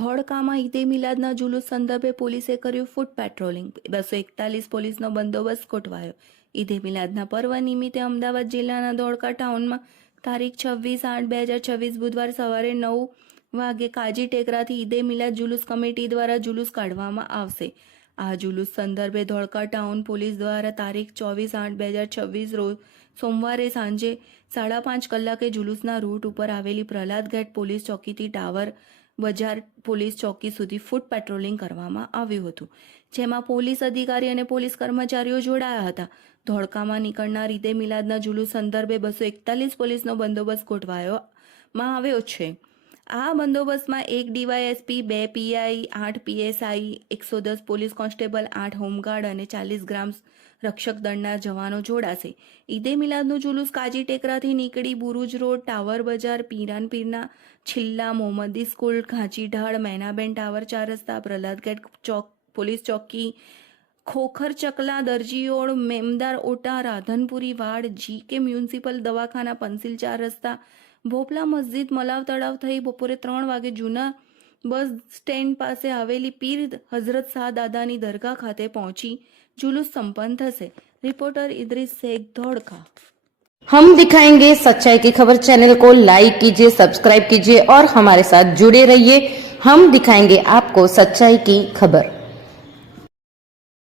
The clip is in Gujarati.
ધોળકામાં ઈદે મિલાદના જુલુસ સંદર્ભે પોલીસે કર્યું ફૂટ પેટ્રોલિંગ. 241 પોલીસનો બંદોબસ્ત ગોઠવાયો. ઈદે મિલાદના પર્વ નિમિત્તે અમદાવાદ જિલ્લાના ધોળકા ટાઉનમાં તારીખ 26/8/2026 બુધવાર સવારે 9 વાગે કાજી ટેકરાથી ઈદે મિલાદ જુલુસ કમિટી દ્વારા જુલુસ કાઢવામાં આવશે. આ જુલુસ સંદર્ભે ધોળકા ટાઉન પોલીસ દ્વારા તારીખ 24/8/2026 રોજ સોમવારે સાંજે 5:30 કલાકે જુલુસના રૂટ ઉપર આવેલી પ્રહલાદ ગેટ પોલીસ ચોકીથી ટાવર બજાર પોલીસ ચોકી સુધી ફૂટ પેટ્રોલિંગ કરવામાં આવ્યું હતું, જેમાં પોલીસ અધિકારી અને પોલીસ કર્મચારીઓ જોડાયા હતા. ધોળકામાં નીકળનાર ઈદે મિલાદના જુલુસ સંદર્ભે 241 પોલીસનો બંદોબસ્ત ગોઠવવામાં આવ્યો છે. આ બંદોબસ્તમાં 1 DYSP, 2 PI, 8 PSI, 110 police constable, 8 home guard અને 40 ગ્રામ રક્ષક દળના જવાનો જોડાશે. ઈદે મિલાદનું જુલુસ કાજી ટેકરાથી નીકળી બુરુજ રોડ, ટાવર બજાર, પીરાનપીરના છિલ્લા, મોહમ્મદી સ્કૂલ, ઘાંચીઢાળ, મૈનાબેન ટાવર 4 રસ્તા, પ્રહલાદ ગેટ પોલીસ ચોકી, ખોખર ચકલા, દરજીયોડ, મેમદાર ઓટા, રાધનપુરી વાડ, જીકે મ્યુનિસિપલ દવાખાના, પંસિલ 4 રસ્તા, ભોપલા મસ્જિદ, મલાવ તળાવ થઈ બપોરે 3 વાગે જૂના બસ સ્ટેન્ડ પાસે આવેલી પીર હઝરત શાહ દાદાની દરગાહ ખાતે પહોંચી जुलूस संपन्न થશે. रिपोर्टर इदरीस शेख, धोड़का। हम दिखाएंगे सच्चाई की खबर चैनल को लाइक कीजिए, सब्सक्राइब कीजिए और हमारे साथ जुड़े रहिए। हम दिखाएंगे आपको सच्चाई की खबर।